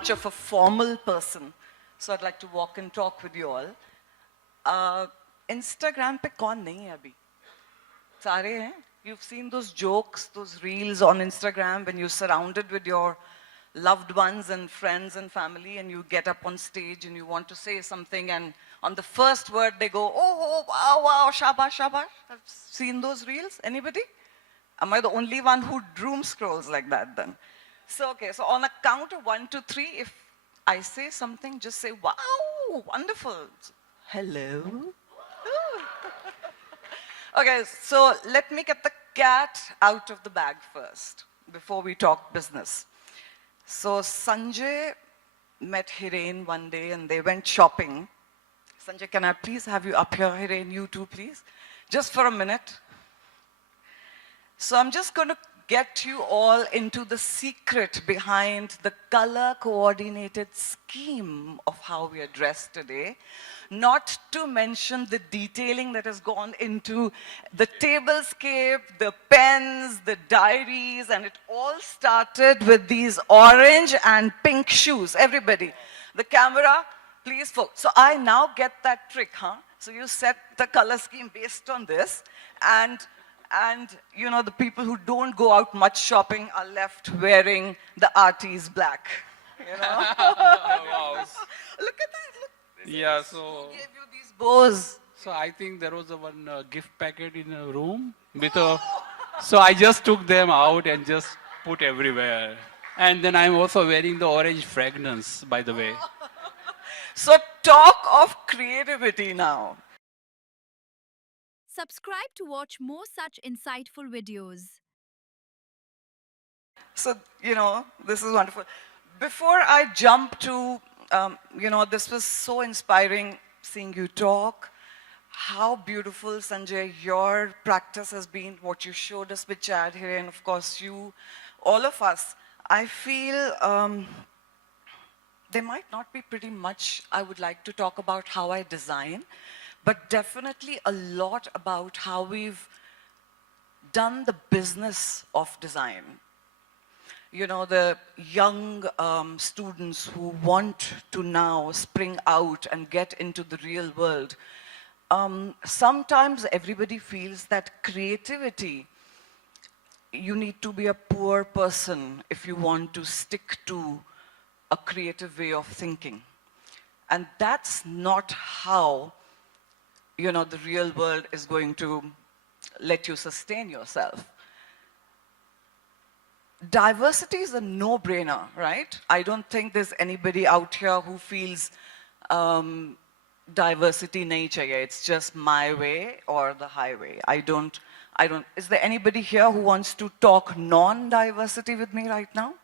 much of a formal person, so I'd like to walk and talk with you all. Instagram पे कौन नहीं है अभी? सारे हैं? You've seen those jokes, those reels on Instagram when you're surrounded with your loved ones and friends and family, and you get up on stage and you want to say something, and on the first word they go, oh, wow, wow, shabash, shabash. I've seen those reels. Anybody? Am I the only one who doom scrolls like that then? So, okay, so on a count of 1 to 3, if I say something, just say, wow, wonderful. Hello? Okay, so let me get the cat out of the bag first, before we talk business. So Sanjay met Hiren one day and they went shopping. Sanjay, can I please have you up here? Hiren, you too, please. Just for a minute. So I'm just going to get you all into the secret behind the color-coordinated scheme of how we are dressed today. Not to mention the detailing that has gone into the tablescape, the pens, the diaries, and it all started with these orange and pink shoes. Everybody, the camera, please focus. So I now get that trick, huh? So you set the color scheme based on this, and you know, the people who don't go out much shopping are left wearing the artist's black. You know? Wow. Look at that. Look. Yeah, so Who gave you these bows? so I think there was a one gift packet in a room with a. So I just took them out and just put everywhere. And then I'm also wearing the orange fragrance, by the way. So talk of creativity now. Subscribe to watch more such insightful videos. So, you know, this is wonderful. Before I jump to, you know, this was so inspiring seeing you talk. How beautiful, Sanjay, your practice has been, what you showed us with Chad here, and of course you, all of us. I feel there might not be pretty much I would like to talk about how I design, but definitely a lot about how we've done the business of design. You know, the young students who want to now spring out and get into the real world. Sometimes everybody feels that creativity, you need to be a poor person if you want to stick to a creative way of thinking. And that's not how, you know, the real world is going to let you sustain yourself. Diversity is a no-brainer, right? I don't think there's anybody out here who feels diversity nahi chahiye. It's just my way or the highway. I don't. Is there anybody here who wants to talk non-diversity with me right now?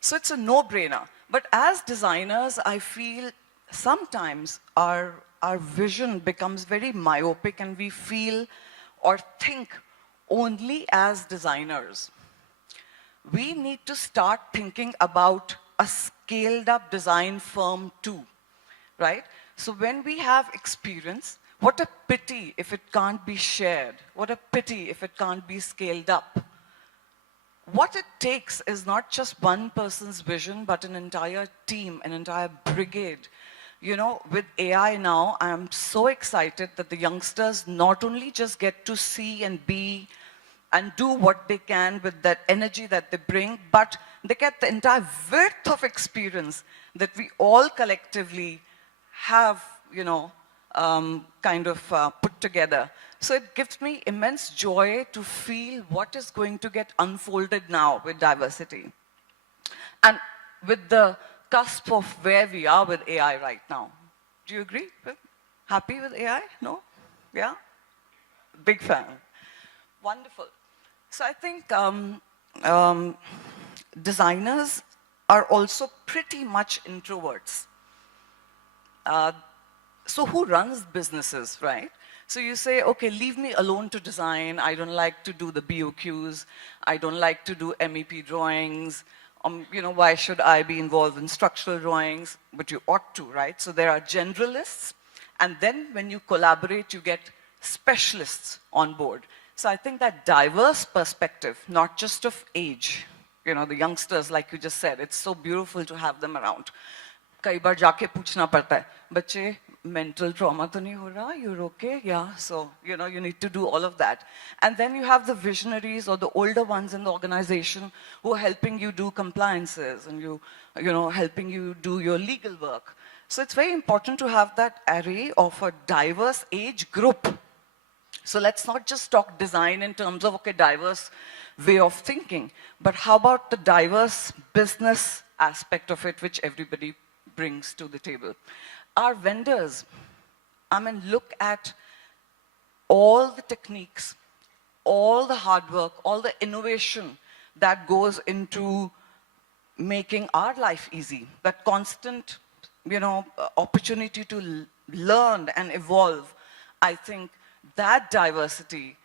So it's a no-brainer. But as designers, I feel sometimes our vision becomes very myopic and we feel or think only as designers. We need to start thinking about a scaled up design firm too, right? So when we have experience, what a pity if it can't be shared. What a pity if it can't be scaled up. What it takes is not just one person's vision, but an entire team, an entire brigade. You know, with AI now, I'm so excited that the youngsters not only just get to see and be and do what they can with that energy that they bring, but they get the entire width of experience that we all collectively have, you know, kind of put together. So it gives me immense joy to feel what is going to get unfolded now with diversity. And with the cusp of where we are with AI right now. Do you agree? Happy with AI? No? Yeah? Big fan. Wonderful. So I think designers are also pretty much introverts. So who runs businesses, right? So you say, okay, leave me alone to design. I don't like to do the BOQs. I don't like to do MEP drawings. You know, why should I be involved in structural drawings? But you ought to, right? So there are generalists. And then when you collaborate, you get specialists on board. So I think that diverse perspective, not just of age, you know, the youngsters, like you just said, it's so beautiful to have them around. कई बार जाके पूछना पड़ता है, बच्चे mental trauma तो नहीं हो रहा? You're okay? Yeah. So, you know, you need to do all of that. And then you have the visionaries or the older ones in the organization who are helping you do compliances and you know, helping you do your legal work. So it's very important to have that array of a diverse age group. So let's not just talk design in terms of, okay, diverse way of thinking, but how about the diverse business aspect of it, which everybody brings to the table. Our vendors, I mean, look at all the techniques, all the hard work, all the innovation that goes into making our life easy, that constant, you know, opportunity to learn and evolve. I think that diversity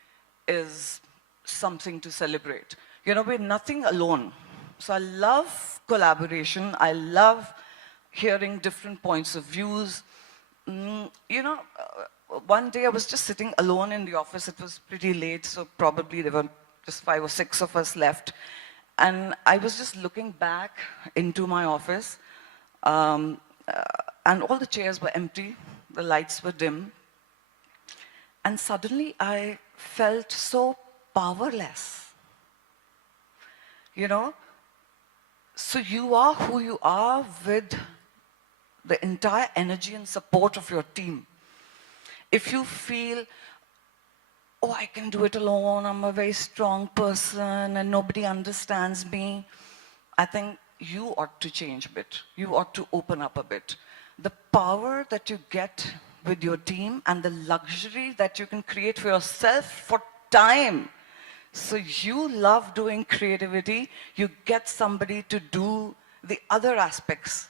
is something to celebrate. You know, we're nothing alone. So I love collaboration. I love hearing different points of views. You know, one day I was just sitting alone in the office. It was pretty late, so probably there were just 5 or 6 of us left. And I was just looking back into my office, and all the chairs were empty, the lights were dim. And suddenly I felt so powerless. You know? So you are who you are with the entire energy and support of your team. If you feel, oh, I can do it alone, I'm a very strong person and nobody understands me, I think you ought to change a bit. You ought to open up a bit. The power that you get with your team and the luxury that you can create for yourself for time. So you love doing creativity, you get somebody to do the other aspects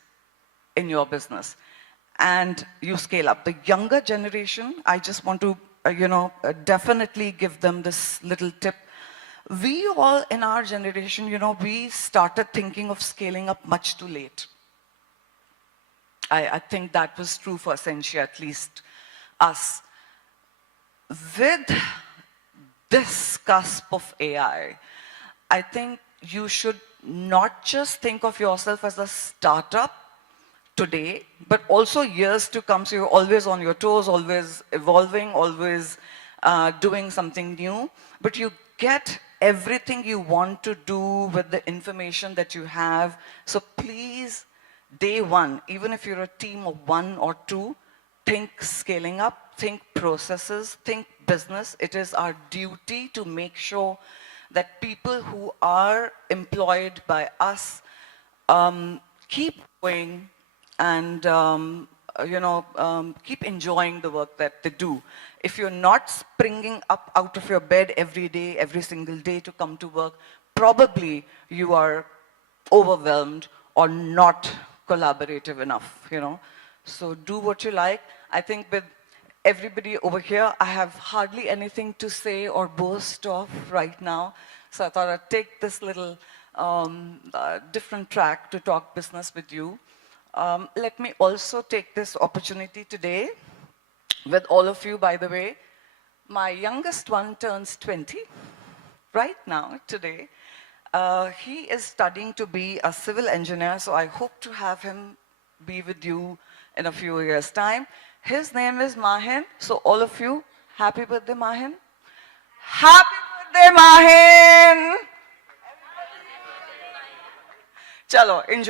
in your business and you scale up. The younger generation, I just want to, definitely give them this little tip. We all in our generation, you know, we started thinking of scaling up much too late. I think that was true for Sentia, at least us. With this cusp of AI, I think you should not just think of yourself as a startup today, but also years to come. So you're always on your toes, always evolving, always doing something new. But you get everything you want to do with the information that you have. So please, day one, even if you're a team of 1 or 2, think scaling up, think processes, think business. It is our duty to make sure that people who are employed by us keep going and keep enjoying the work that they do. If you're not springing up out of your bed every day, every single day to come to work, probably you are overwhelmed or not collaborative enough, you know. So do what you like. I think with everybody over here, I have hardly anything to say or boast of right now. So I thought I'd take this little different track to talk business with you. Let me also take this opportunity today with all of you, by the way. My youngest one turns 20 right now, today. He is studying to be a civil engineer, so I hope to have him be with you in a few years' time. His name is Mahin, so all of you, happy birthday, Mahin. Happy birthday, Mahin! Chalo, enjoy.